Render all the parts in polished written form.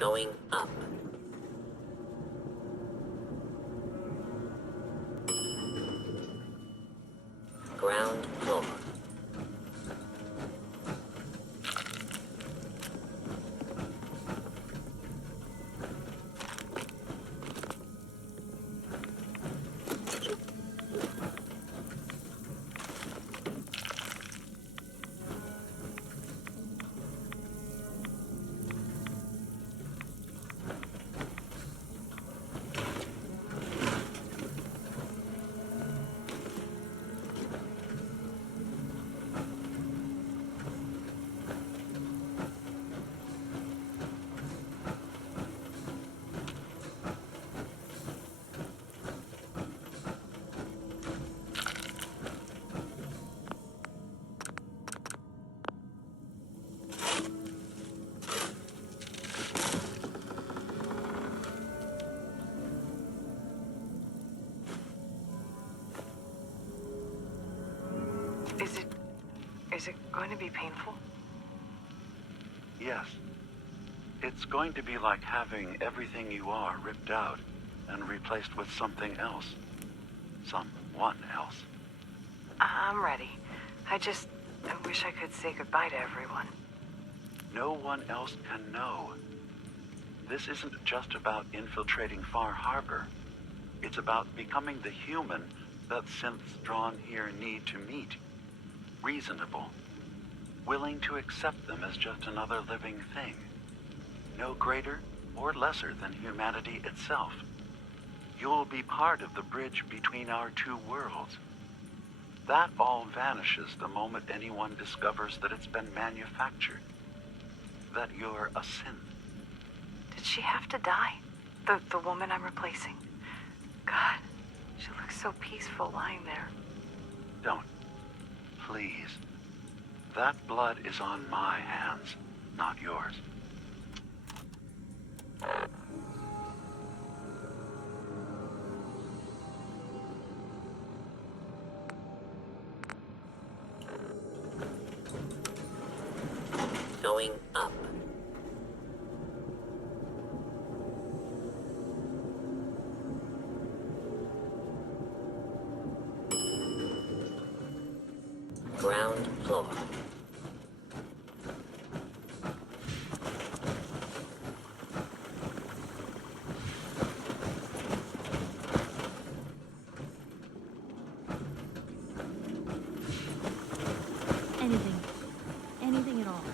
Going up. Ground floor. Is it going to be painful? Yes. It's going to be like having everything you are ripped out and replaced with something else. Someone else. I'm ready. I wish I could say goodbye to everyone. No one else can know. This isn't just about infiltrating Far Harbor. It's about becoming the human that synths drawn here need to meet. Reasonable. Willing to accept them as just another living thing. No greater or lesser than humanity itself. You'll be part of the bridge between our two worlds. That all vanishes the moment anyone discovers that it's been manufactured. That you're a synth. Did she have to die? The woman I'm replacing? God, she looks so peaceful lying there. Don't. Please. That blood is on my hands, not yours. Going up. Ground floor. Anything at all.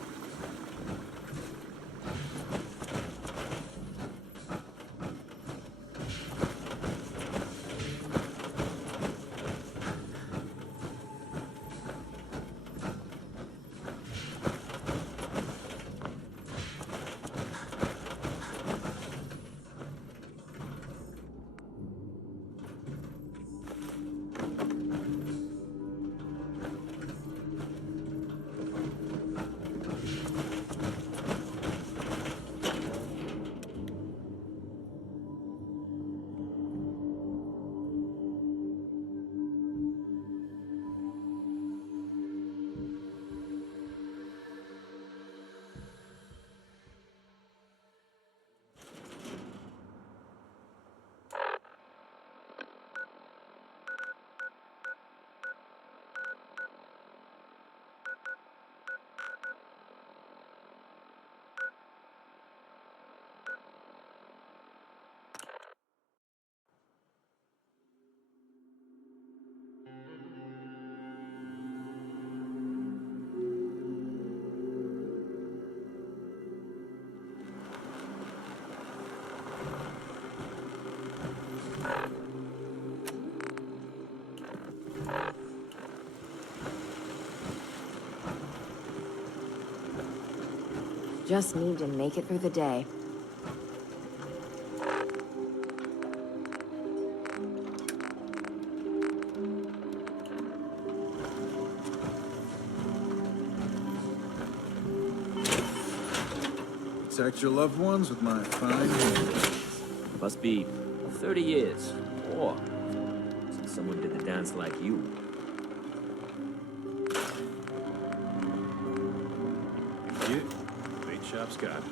Just need to make it through the day. Protect your loved ones with my fine hand. Must be 30 years, or since someone did the dance like you. Yeah, bait shop Scott.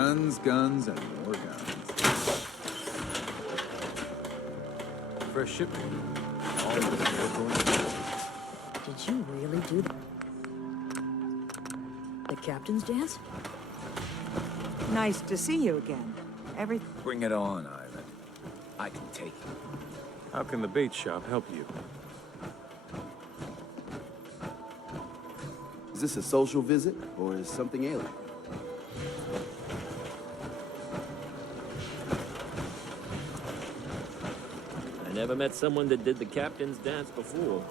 Guns, guns, and more guns. Fresh shipment. All of this is going. Did you really do that? The captain's dance? Nice to see you again. Bring it on, Ivan. I can take it. How can the bait shop help you? Is this a social visit, or is something alien? I never met someone that did the captain's dance before.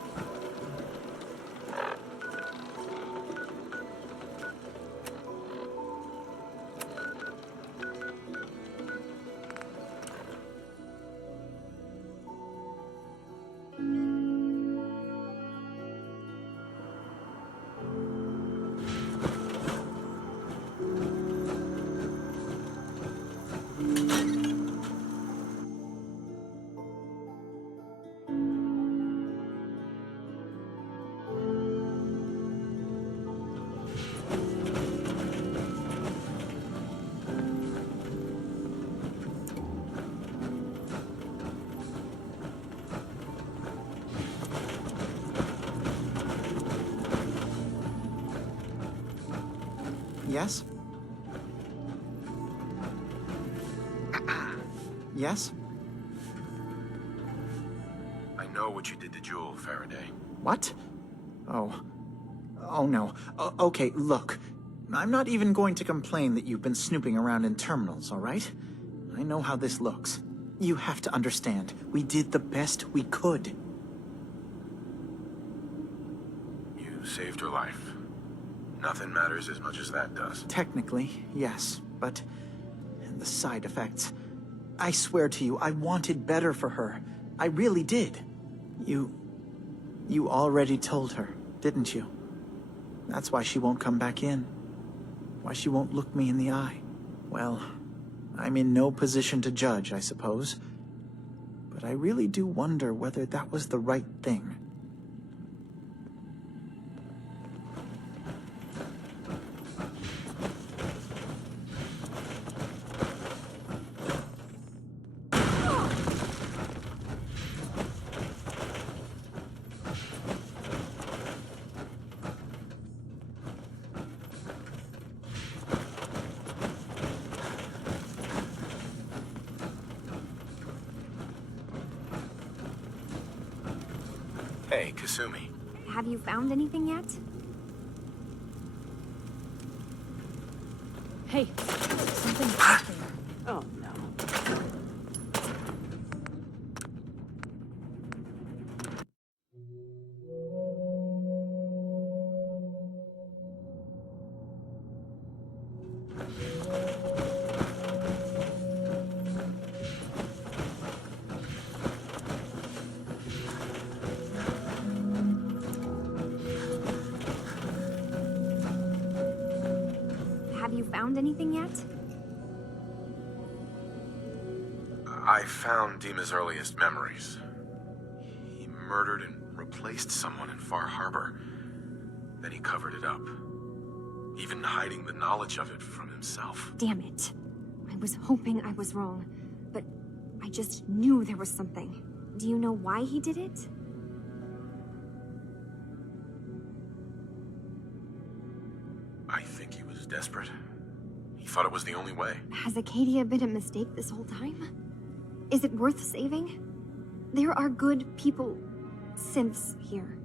Yes? Yes? I know what you did to Jewel, Faraday. What? Oh. Oh no. Okay, look. I'm not even going to complain that you've been snooping around in terminals, all right? I know how this looks. You have to understand, we did the best we could. You saved her life. Nothing matters as much as that does. Technically, yes, but the side effects. I swear to you, I wanted better for her. I really did. You already told her, didn't you? That's why she won't come back in. Why she won't look me in the eye. Well, I'm in no position to judge, I suppose. But I really do wonder whether that was the right thing. Hey, Kasumi. Have you found anything yet? Hey, something's back there. Oh, no. Have you found anything yet? I found Dima's earliest memories. He murdered and replaced someone in Far Harbor. Then he covered it up, even hiding the knowledge of it from himself. Damn it. I was hoping I was wrong, but I just knew there was something. Do you know why he did it? I think he was desperate. He thought it was the only way. Has Acadia been a mistake this whole time? Is it worth saving? There are good people, synths here.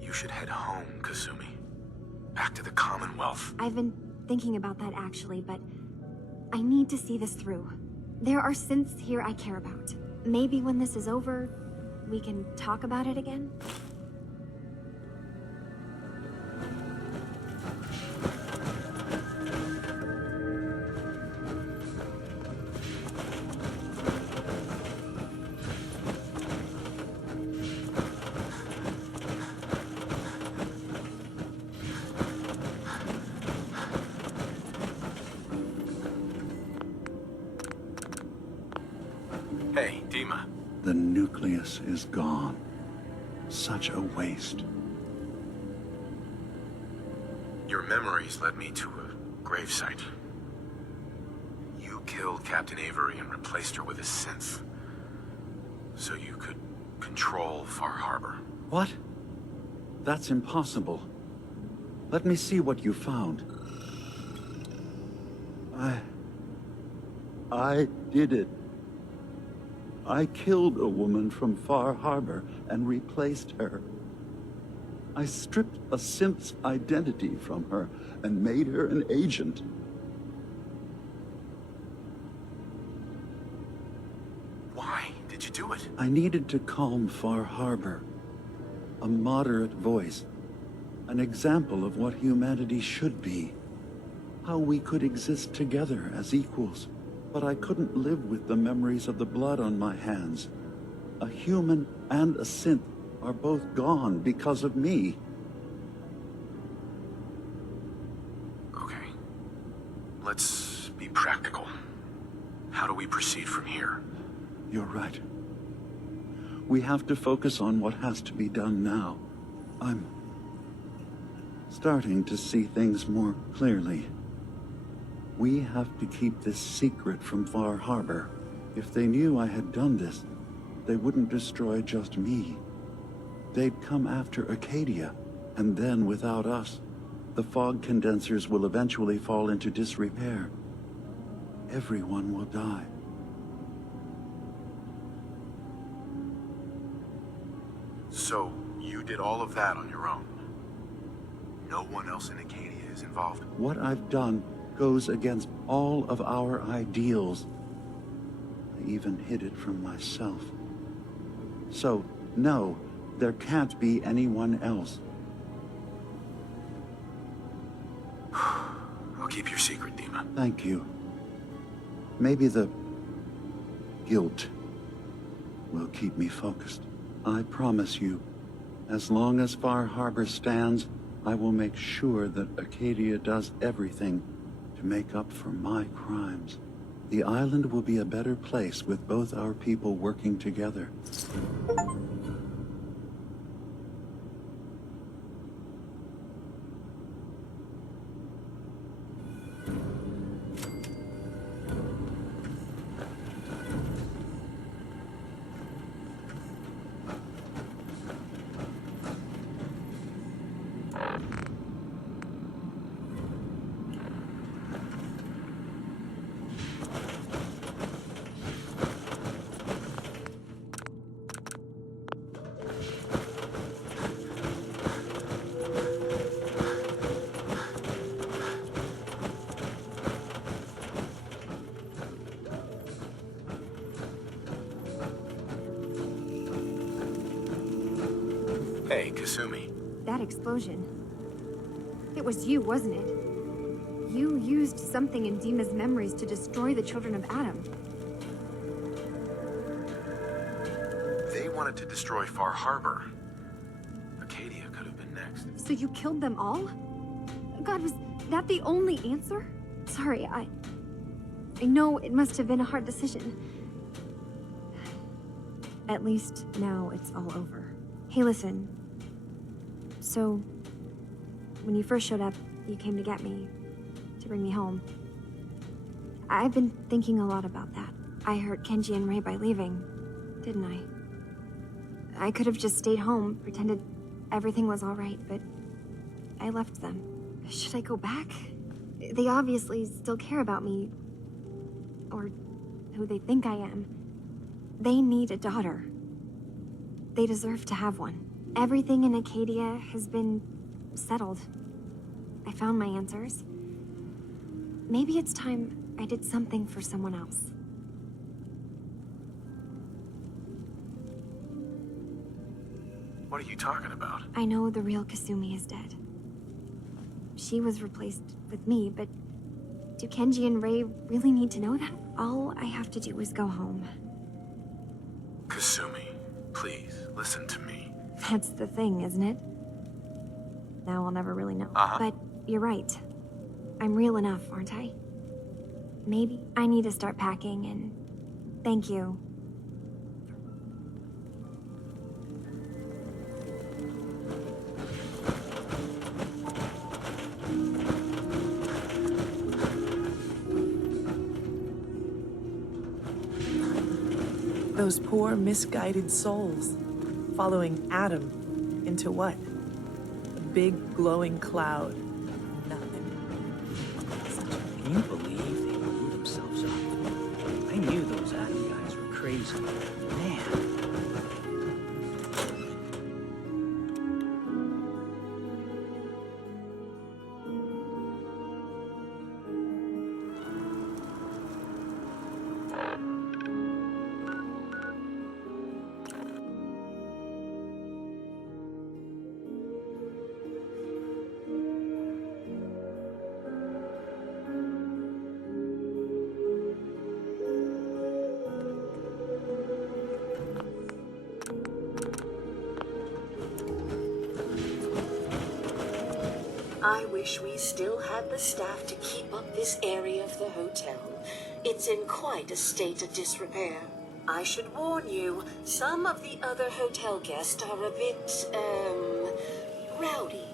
You should head home, Kasumi. Back to the Commonwealth. I've been thinking about that actually, but I need to see this through. There are synths here I care about. Maybe when this is over, we can talk about it again? Hey, Dima. The nucleus is gone. Such a waste. Your memories led me to a gravesite. You killed Captain Avery and replaced her with a synth, so you could control Far Harbor. What? That's impossible. Let me see what you found. I did it. I killed a woman from Far Harbor and replaced her. I stripped a synth's identity from her and made her an agent. Why did you do it? I needed to calm Far Harbor. A moderate voice. An example of what humanity should be. How we could exist together as equals. But I couldn't live with the memories of the blood on my hands. A human and a synth are both gone because of me. Okay. Let's be practical. How do we proceed from here? You're right. We have to focus on what has to be done now. I'm starting to see things more clearly. We have to keep this secret from Far Harbor. If they knew I had done this, they wouldn't destroy just me. They'd come after Acadia, and then without us, the fog condensers will eventually fall into disrepair. Everyone will die. So, you did all of that on your own? No one else in Acadia is involved? What I've done goes against all of our ideals. I even hid it from myself. So, no, there can't be anyone else. I'll keep your secret, Dima. Thank you. Maybe the guilt will keep me focused. I promise you, as long as Far Harbor stands, I will make sure that Acadia does everything to make up for my crimes. The island will be a better place with both our people working together. Hey, Kasumi. That explosion. It was you, wasn't it? You used something in Dima's memories to destroy the children of Adam. They wanted to destroy Far Harbor. Acadia could have been next. So you killed them all? God, was that the only answer? Sorry, I know it must have been a hard decision. At least now it's all over. Hey, listen. So, when you first showed up, you came to get me, to bring me home. I've been thinking a lot about that. I hurt Kenji and Ray by leaving, didn't I? I could have just stayed home, pretended everything was all right, but I left them. Should I go back? They obviously still care about me, or who they think I am. They need a daughter. They deserve to have one. Everything in Acadia has been settled. I found my answers. Maybe it's time I did something for someone else. What are you talking about? I know the real Kasumi is dead. She was replaced with me, but do Kenji and Ray really need to know that? All I have to do is go home. Kasumi, please, listen to me. That's the thing, isn't it? Now I'll never really know. But you're right. I'm real enough, aren't I? Maybe I need to start packing, and thank you. Those poor, misguided souls. Following Adam into what? A big, glowing cloud. Nothing. Can you believe they blew themselves up? I knew those Adam guys were crazy. Man. I wish we still had the staff to keep up this area of the hotel. It's in quite a state of disrepair. I should warn you, some of the other hotel guests are a bit, rowdy.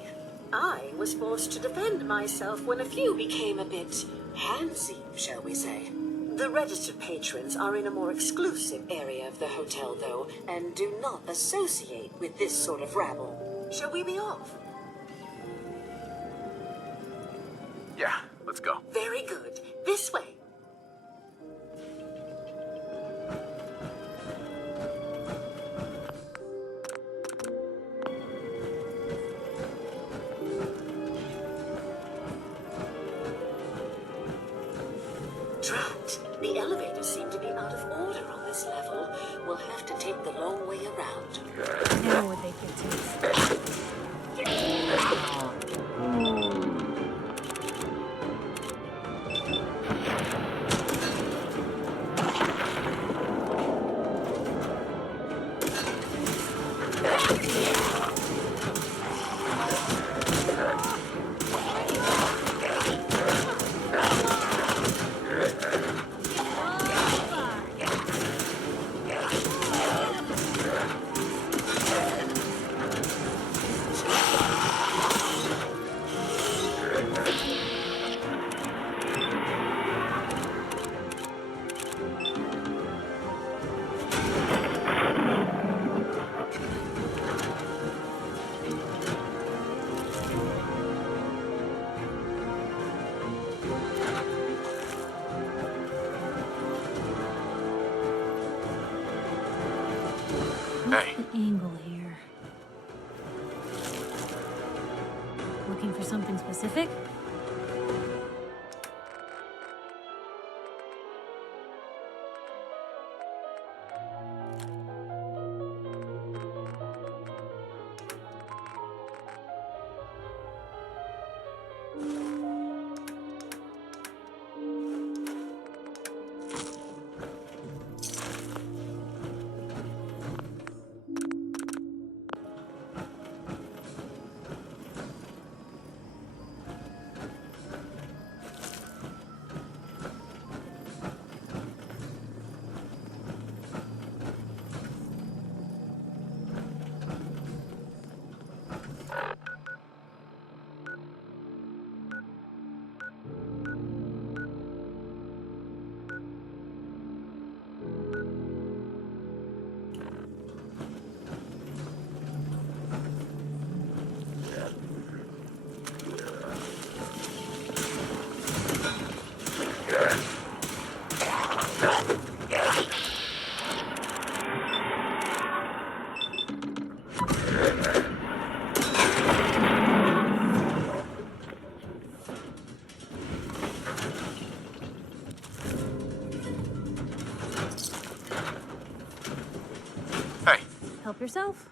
I was forced to defend myself when a few became a bit handsy, shall we say. The registered patrons are in a more exclusive area of the hotel, though, and do not associate with this sort of rabble. Shall we be off? Yeah, let's go. Very good. This way. Drat. The elevators seem to be out of order on this level. We'll have to take the long way around. Now would they get to Hey. the angle here? Looking for something specific? Help yourself.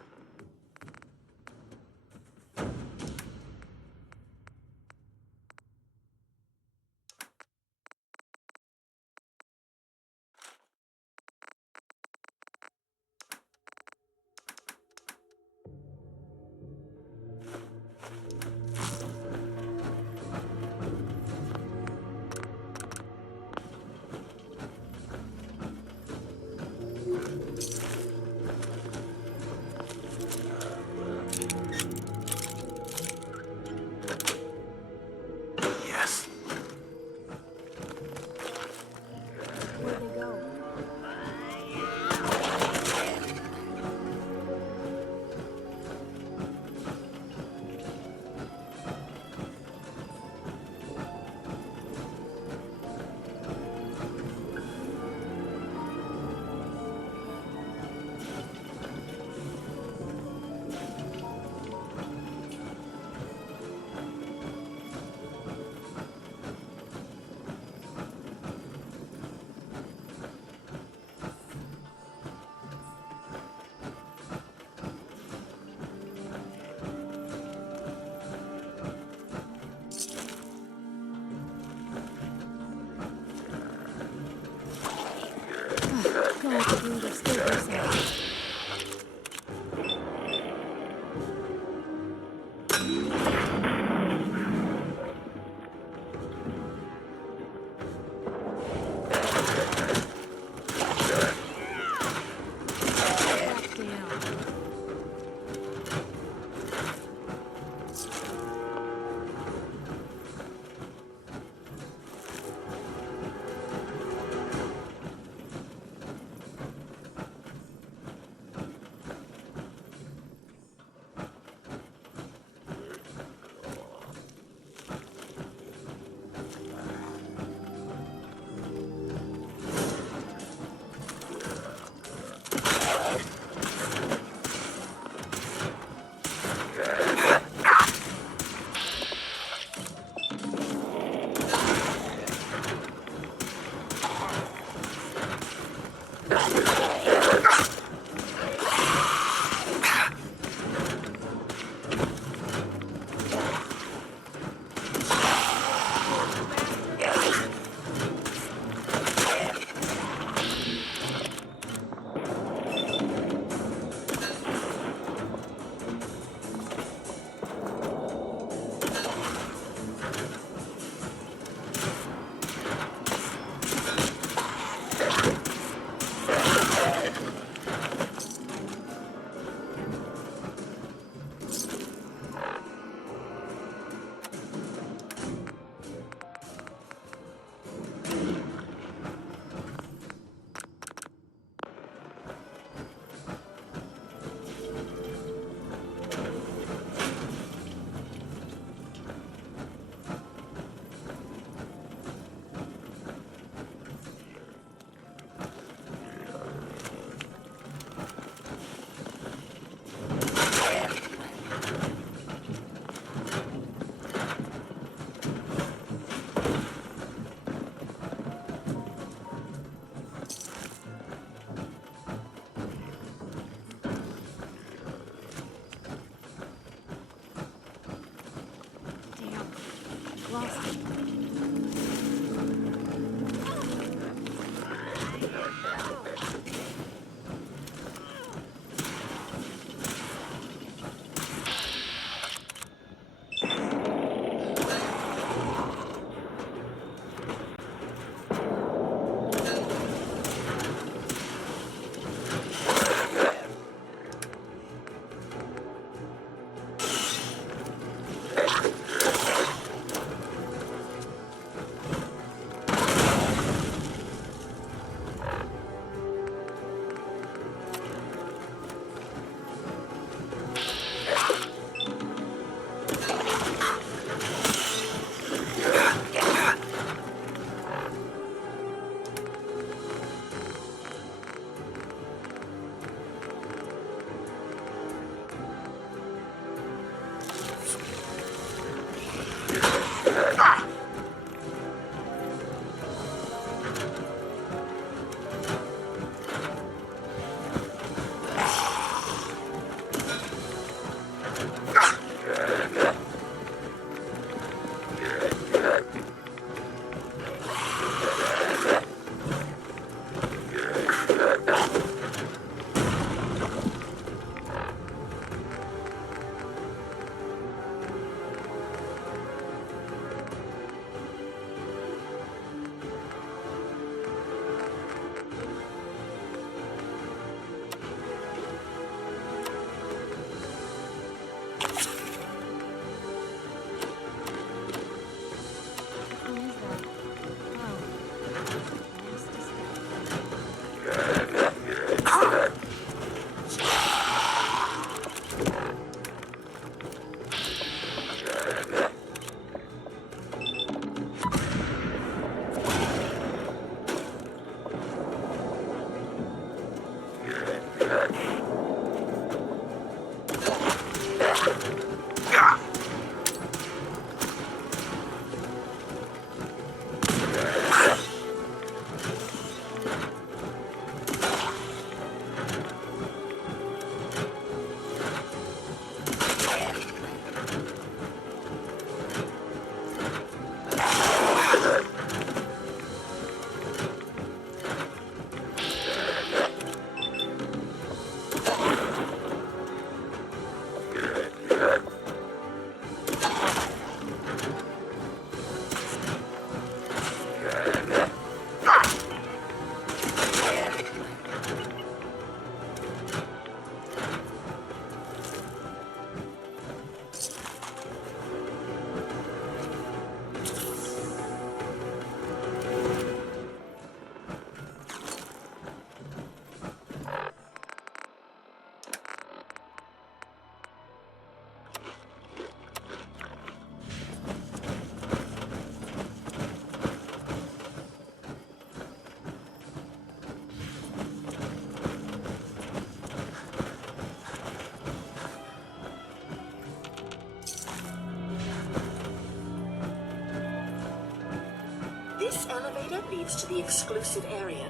leads to the exclusive area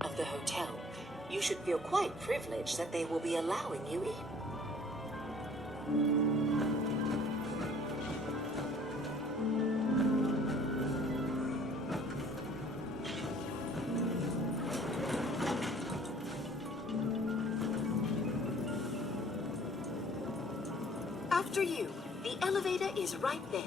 of the hotel. You should feel quite privileged that they will be allowing you in. After you, the elevator is right there.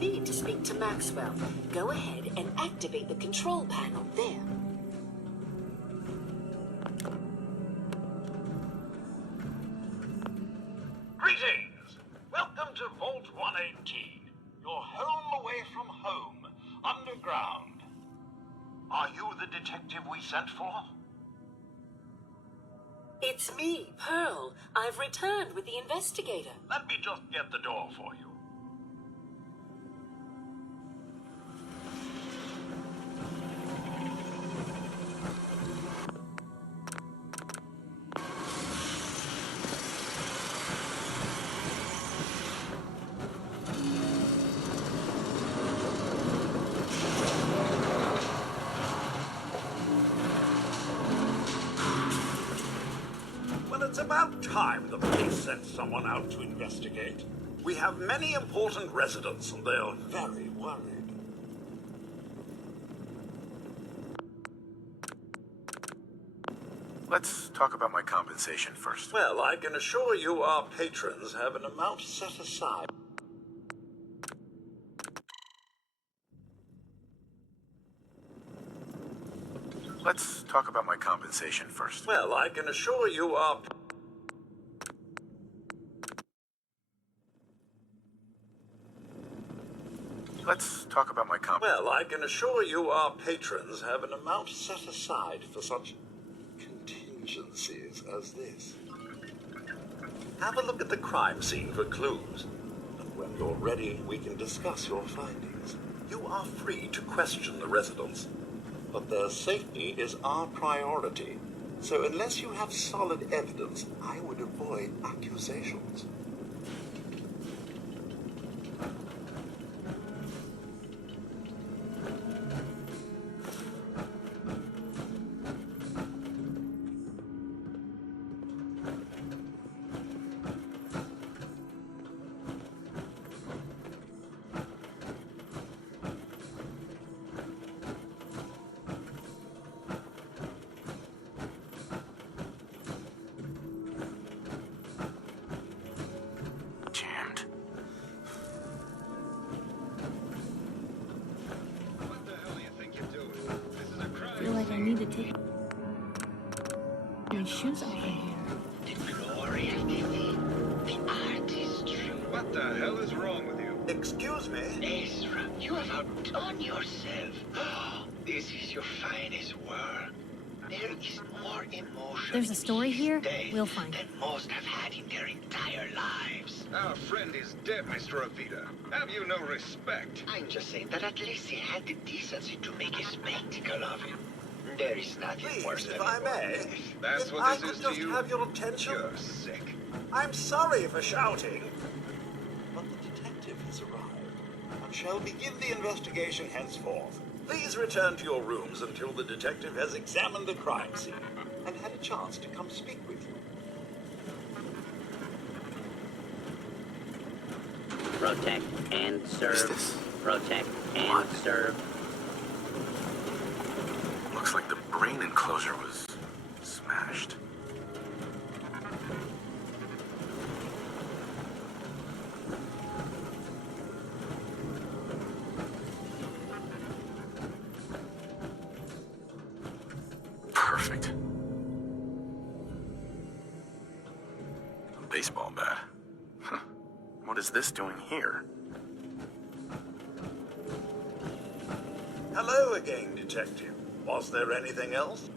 Need to speak to Maxwell. Go ahead and activate the control panel there. Greetings! Welcome to Vault 118. Your home away from home, underground. Are you the detective we sent for? It's me, Pearl. I've returned with the investigator. Let me just get the door for you. It's about time the police sent someone out to investigate. We have many important residents and they are very worried. Let's talk about my compensation first. Well, I can assure you our patrons have an amount set aside. Let's talk about my compensation first. Well, I can assure you our... Let's talk about my Well, I can assure you our patrons have an amount set aside for such contingencies as this. Have a look at the crime scene for clues. And when you're ready, we can discuss your findings. You are free to question the residents, but their safety is our priority. So unless you have solid evidence, I would avoid accusations. I feel like I need to take my shoes off in here. The glory of the artistry. What the hell is wrong with you? Excuse me? Ezra, you have outdone yourself. This is your finest work. There is more emotion. There's a story here. We'll find it. Than most have had in their entire lives. Our friend is dead, Mr. Avita. Have you no respect? I'm just saying that at least he had the decency to make a spectacle of him. There is nothing worse than if I may, That's if what I this could is just to you. have your attention. You're sick. I'm sorry for shouting, but the detective has arrived and shall begin the investigation henceforth. Please return to your rooms until the detective has examined the crime scene and had a chance to come speak with you. Protect and serve. Is this? Protect and serve. Looks like the brain enclosure was smashed. Perfect. A baseball bat. Huh. What is this doing here? Hello again, Detective. Was there anything else?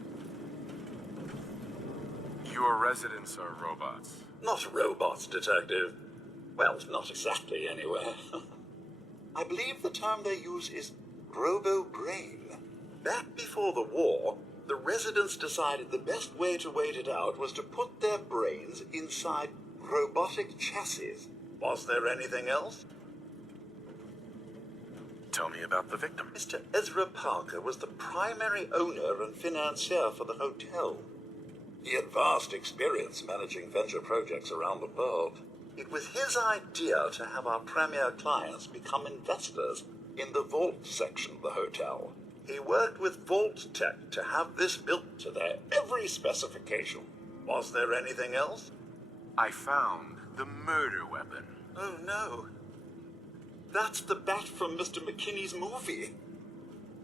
Your residents are robots. Not robots, Detective. Well, not exactly, anyway. I believe the term they use is robo-brain. Back before the war, the residents decided the best way to wait it out was to put their brains inside robotic chassis. Was there anything else? Tell me about the victim. Mr. Ezra Parker was the primary owner and financier for the hotel. He had vast experience managing venture projects around the world. It was his idea to have our premier clients become investors in the vault section of the hotel. He worked with Vault Tech to have this built to their every specification. Was there anything else? I found the murder weapon. Oh no. That's the bat from Mr. McKinney's movie.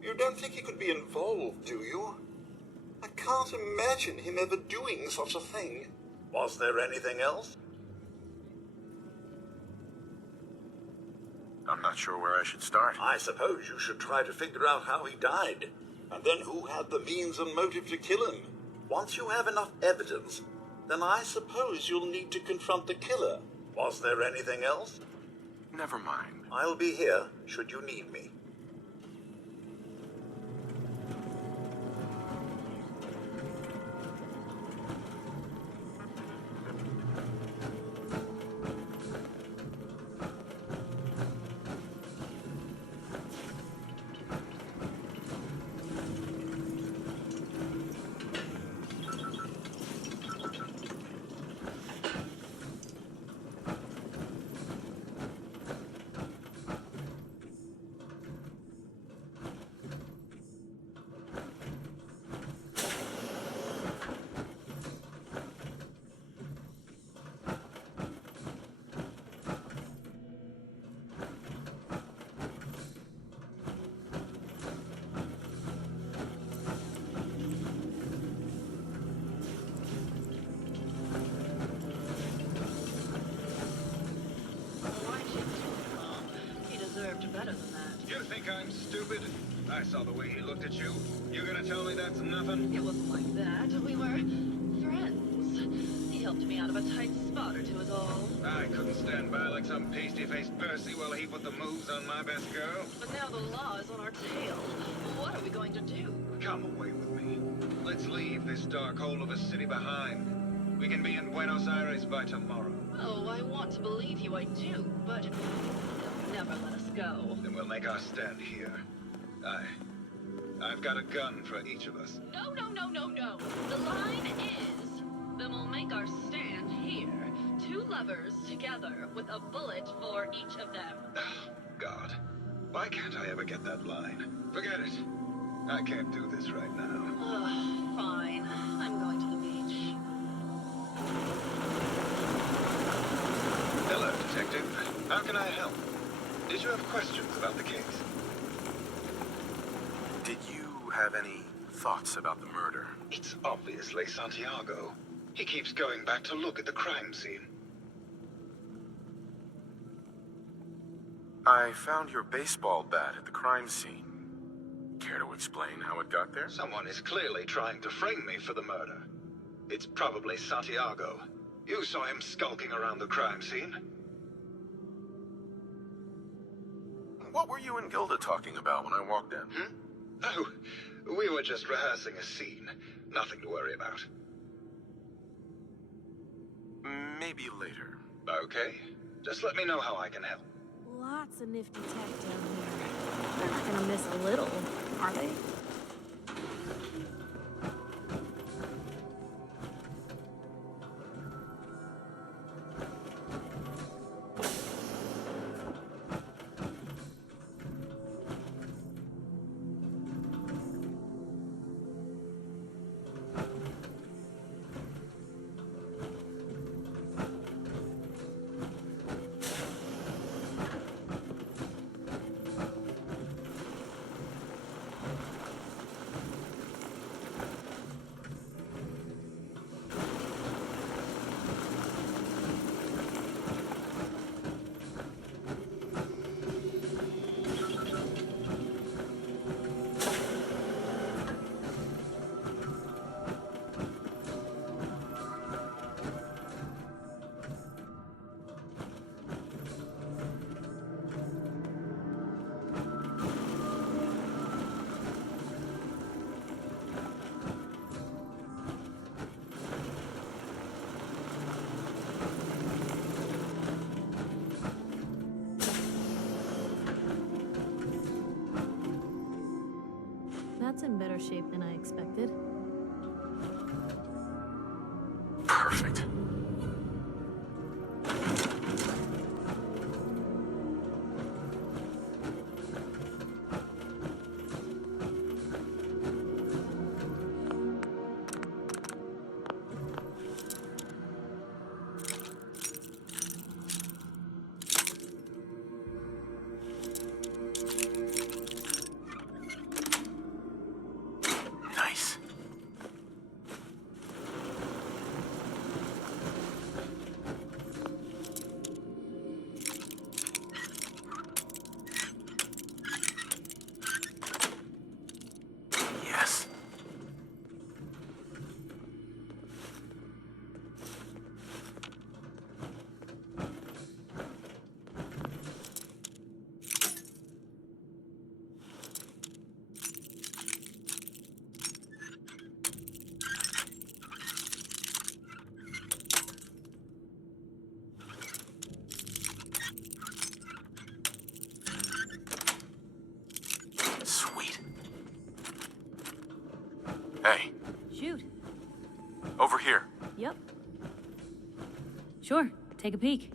You don't think he could be involved, do you? I can't imagine him ever doing such a thing. Was there anything else? I'm not sure where I should start. I suppose you should try to figure out how he died, and then who had the means and motive to kill him. Once you have enough evidence, then I suppose you'll need to confront the killer. Was there anything else? Never mind. I'll be here, should you need me. Better than that. You think I'm stupid? I saw the way he looked at you. You gonna tell me that's nothing? It wasn't like that. We were friends. He helped me out of a tight spot or two is all. I couldn't stand by like some pasty-faced Percy while he put the moves on my best girl. But now the law is on our tail. What are we going to do? Come away with me. Let's leave this dark hole of a city behind. We can be in Buenos Aires by tomorrow. Oh, I want to believe you, I do, but they'll never let us go. Then we'll make our stand here. I've got a gun for each of us. No, no, no, no, no. The line is, then we'll make our stand here. Two lovers together with a bullet for each of them. God, why can't I ever get that line? Forget it. I can't do this right now. Fine. I'm going to the beach. Hello, Detective. How can I help? Did you have questions about the case? Did you have any thoughts about the murder? It's obviously Santiago. He keeps going back to look at the crime scene. I found your baseball bat at the crime scene. Care to explain how it got there? Someone is clearly trying to frame me for the murder. It's probably Santiago. You saw him skulking around the crime scene. What were you and Gilda talking about when I walked in? Oh, we were just rehearsing a scene. Nothing to worry about. Maybe later. Okay. Just let me know how I can help. Lots of nifty tech down here. They're not gonna miss a little, are they? It's in better shape than I expected. Perfect. Nice. Yes. Sweet. Hey, Shoot. over here. Yep. Sure. Take a peek.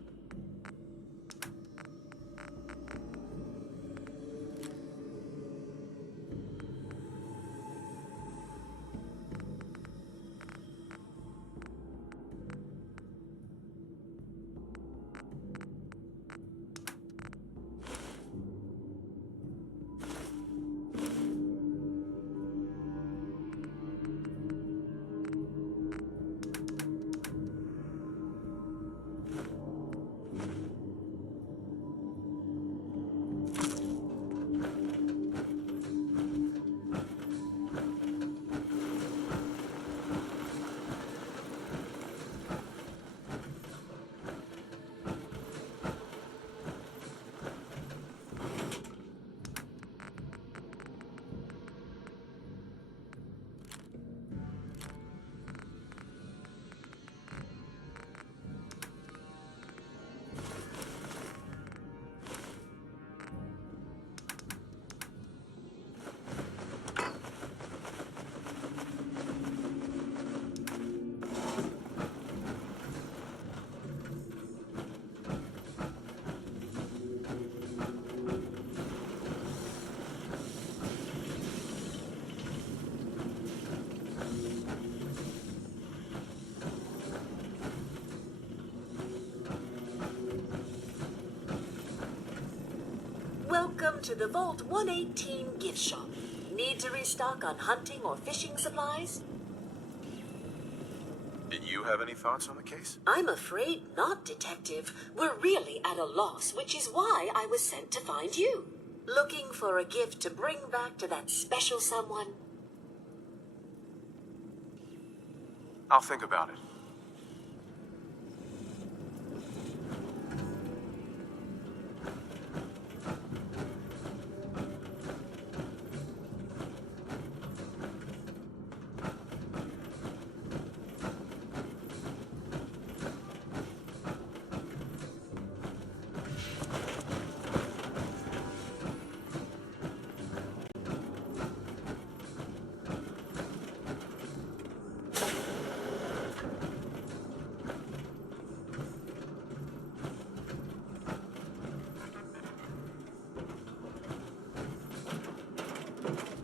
Welcome to the Vault 118 gift shop. Need to restock on hunting or fishing supplies? Did you have any thoughts on the case? I'm afraid not, Detective. We're really at a loss, which is why I was sent to find you. Looking for a gift to bring back to that special someone? I'll think about it.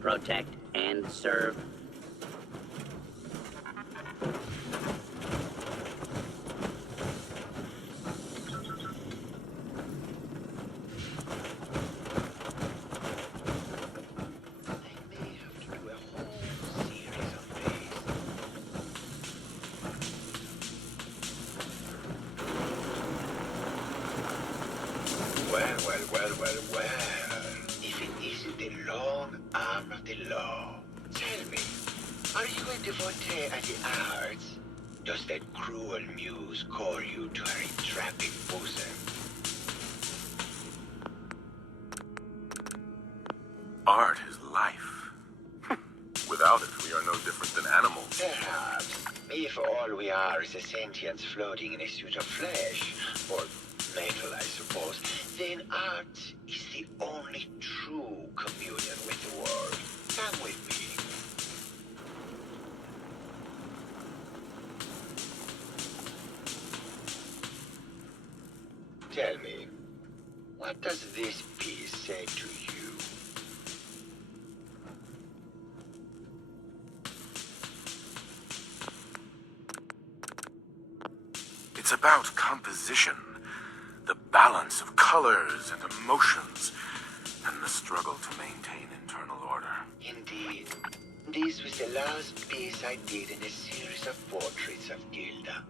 Protect and serve. Well. If it isn't the long arm of the law. Tell me, are you a devotee of the arts? Does that cruel muse call you to her entrapping bosom? Art is life. Without it, we are no different than animals. Perhaps. If all we are is a sentience floating in a suit of flesh, or metal, I suppose, then art is the only true communion with the world. Come with me. does this piece say to you? It's about composition, the balance of colors and emotions, and the struggle to maintain internal order. Indeed. This was the last piece I did in a series of portraits of Gilda.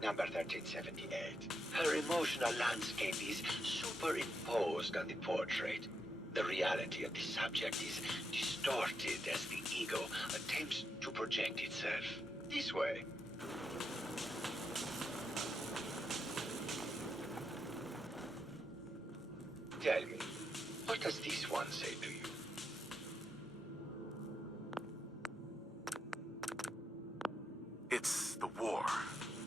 Number 1378. Her emotional landscape is superimposed on the portrait. The reality of the subject is distorted as the ego attempts to project itself. This way. Tell me, what does this one say to you? It's the war.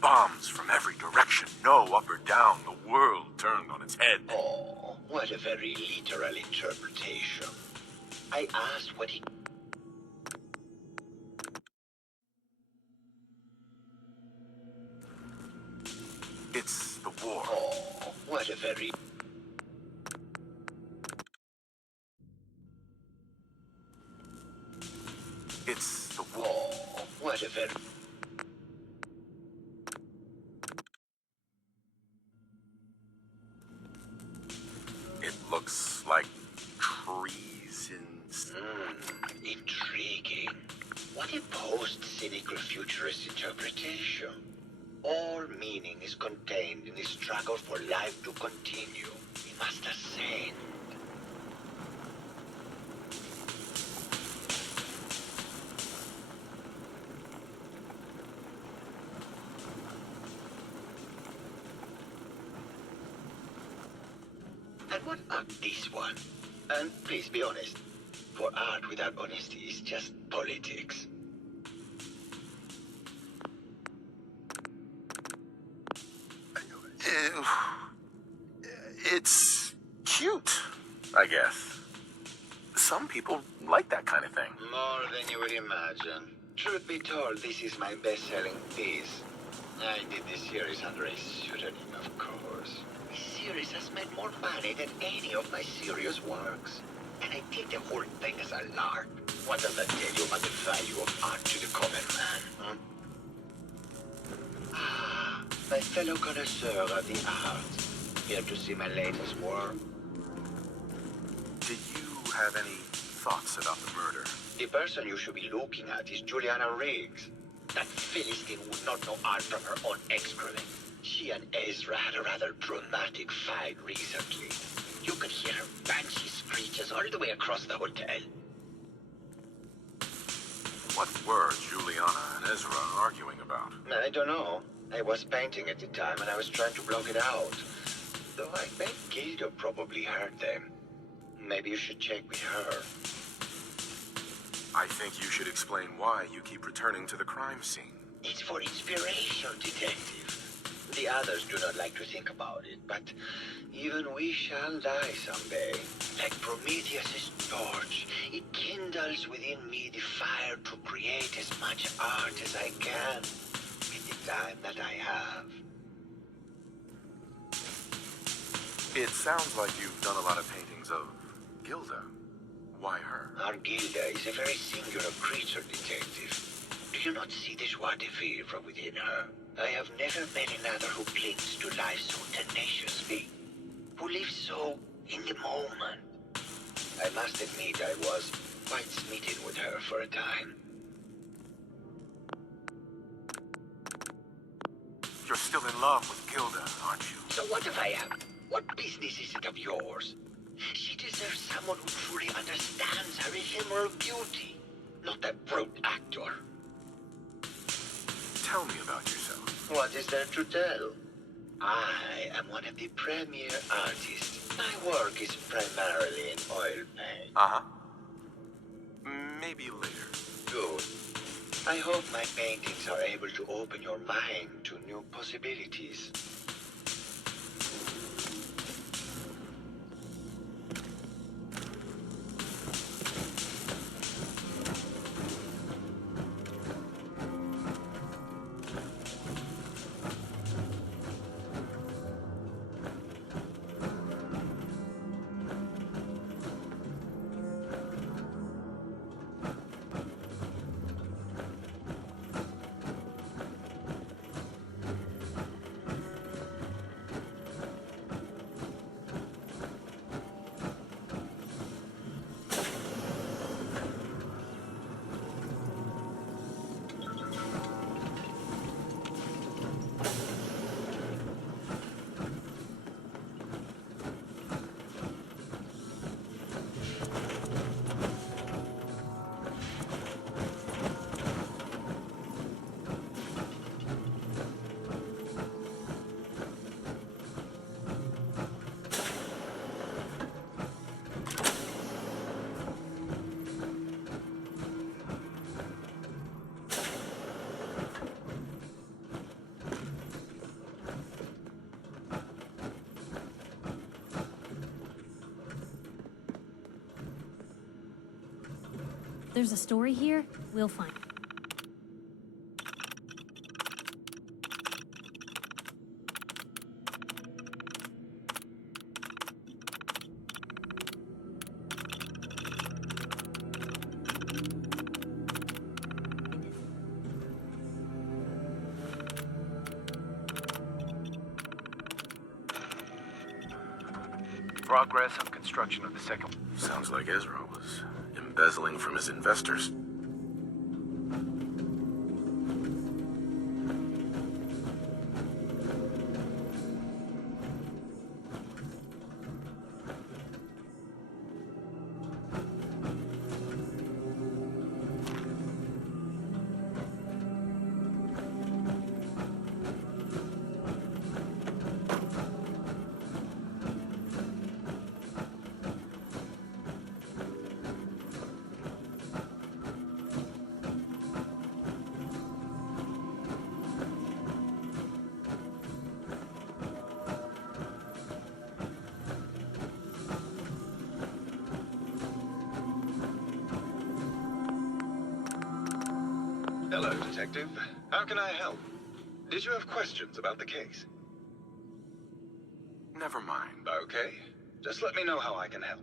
Bombs from every direction, no up or down, the world turned on its head. Oh, what a very literal interpretation. I asked what he... It's the war. Oh, what a very... It's the war. Oh, what a very... It looks like trees in... Intriguing. What a post-cynical futurist interpretation. All meaning is contained in the struggle for life to continue. We must ascend. And what about this one? And please be honest, for art without honesty is just politics. It's cute, I guess. Some people like that kind of thing. More than you would imagine. Truth be told, this is my best-selling piece. I did this series under a pseudonym, of course. This series has made more money than any of my serious works. And I did the whole thing as a lark. What does that tell you about the value of art to the common man, huh? Ah, my fellow connoisseur of the arts. Here to see my latest work. Did you have any thoughts about the murder? The person you should be looking at is Juliana Riggs. That Philistine would not know art from her own excrement. She and Ezra had a rather dramatic fight recently. You could hear her banshee screeches all the way across the hotel. What were Juliana and Ezra arguing about? I don't know. I was painting at the time and I was trying to block it out. Though I bet Gilda probably heard them. Maybe you should check with her. I think you should explain why you keep returning to the crime scene. It's for inspiration, detective. The others do not like to think about it, but even we shall die someday. Like Prometheus' torch, it kindles within me the fire to create as much art as I can in the time that I have. It sounds like you've done a lot of paintings of Gilda. Why her? Our Gilda is a very singular creature, detective. Do you not see the joie de vivre from within her? I have never met another who clings to life so tenaciously, who lives so in the moment. I must admit I was quite smitten with her for a time. You're still in love with Gilda, aren't you? So what if I am? What business is it of yours? She deserves someone who truly understands her ephemeral beauty, not that brute actor. Tell me about yourself. What is there to tell? I am one of the premier artists. My work is primarily in oil paint. Uh-huh. Maybe later. Good. I hope my paintings are able to open your mind to new possibilities. there's a story here, we'll find it. Progress on construction of the second. Sounds like Ezra was embezzling from his investors. Hello, Detective. How can I help? Did you have questions about the case? Never mind. Okay. Just let me know how I can help.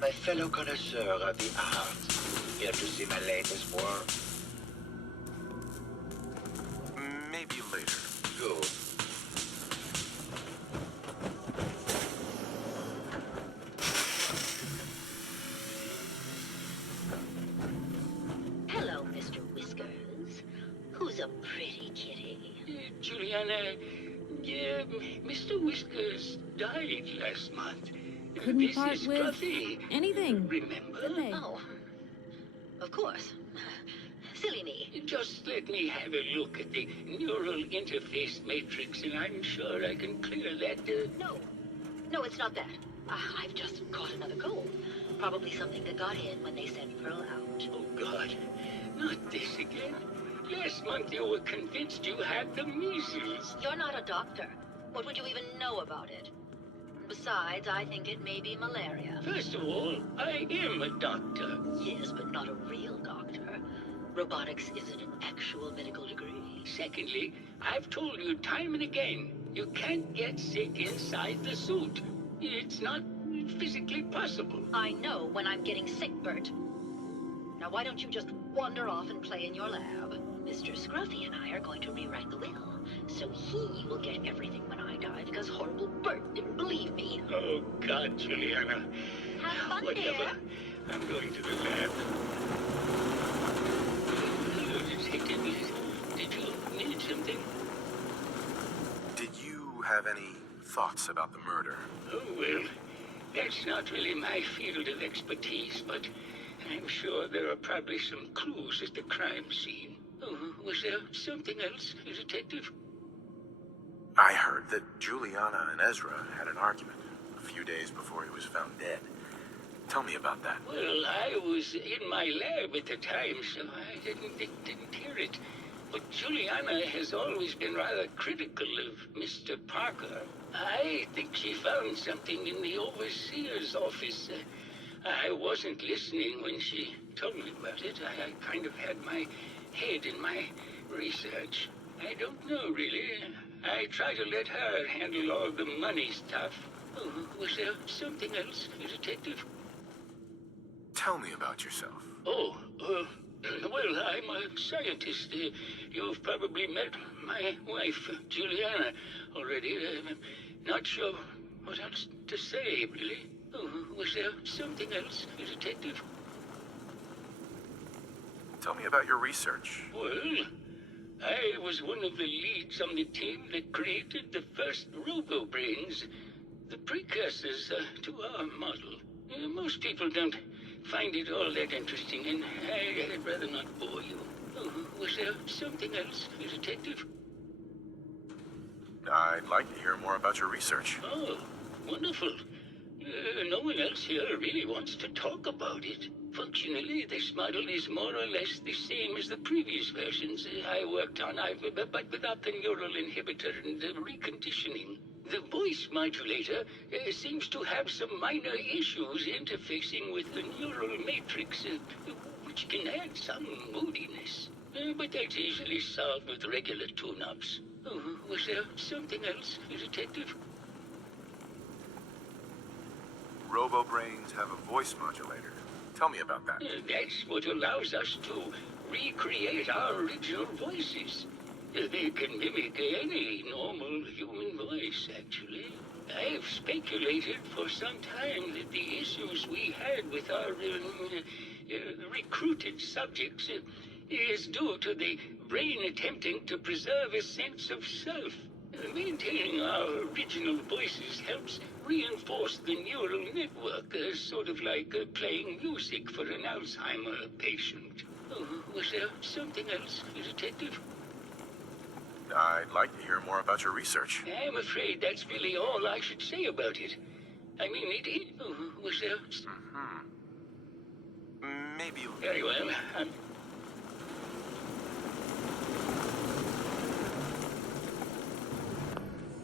My fellow connoisseur of the arts, here to see my latest work? Maybe later. Good. Hello, Mr. Whiskers. Who's a pretty kitty? Juliana, Mr. Whiskers died last month. Couldn't This part is with Fluffy. anything. Remember? Could they? Oh, of course. Silly me. Just let me have a look at the neural interface matrix, and I'm sure I can clear that. No, it's not that. I've just caught another cold. Probably something that got in when they sent Pearl out. Oh, God. Not this again. Last month you were convinced you had the measles. You're not a doctor. What would you even know about it? Besides, I think it may be malaria. First of all, I am a doctor. Yes, but not a real doctor. Robotics isn't an actual medical degree. Secondly, I've told you time and again, you can't get sick inside the suit. It's not physically possible. I know when I'm getting sick, Bert. Now why don't you just wander off and play in your lab? Mr. Scruffy and I are going to rewrite the will, so he will get everything when I die because horrible Bert didn't believe me. Oh, God, Juliana. Have fun, Whatever. dear. I'm going to the lab. Hello, Detective. Did you need something? Did you have any thoughts about the murder? Oh, well, that's not really my field of expertise, but I'm sure there are probably some clues at the crime scene. Oh, was there something else, Detective? I heard that Juliana and Ezra had an argument a few days before he was found dead. Tell me about that. Well, I was in my lab at the time, so I didn't hear it. But Juliana has always been rather critical of Mr. Parker. I think she found something in the overseer's office. I wasn't listening when she told me about it. I kind of had my head in my research. I don't know, really. I try to let her handle all the money stuff. Oh, was there something else, Detective? Tell me about yourself. Oh, well, I'm a scientist. You've probably met my wife, Juliana, already. I'm not sure what else to say, really. Oh, was there something else, Detective? Tell me about your research. Well, I was one of the leads on the team that created the first robo-brains, the precursors to our model. Most people don't find it all that interesting, and I'd rather not bore you. Oh, was there something else, Detective? I'd like to hear more about your research. Oh, wonderful. No one else here really wants to talk about it. Functionally, this model is more or less the same as the previous versions I worked on, but without the neural inhibitor and the reconditioning. The voice modulator seems to have some minor issues interfacing with the neural matrix, which can add some moodiness. But that's easily solved with regular tune-ups. Oh, was there something else, Detective? Robo-brains have a voice modulator. Tell me about that. That's what allows us to recreate our original voices. They can mimic any normal human voice, actually. I've speculated for some time that the issues we had with our recruited subjects is due to the brain attempting to preserve a sense of self. Maintaining our original voices helps reinforce the neural network, sort of like playing music for an Alzheimer patient. Oh, was there something else, Detective? I'd like to hear more about your research. I'm afraid that's really all I should say about it. I mean, was there... Maybe... Very well.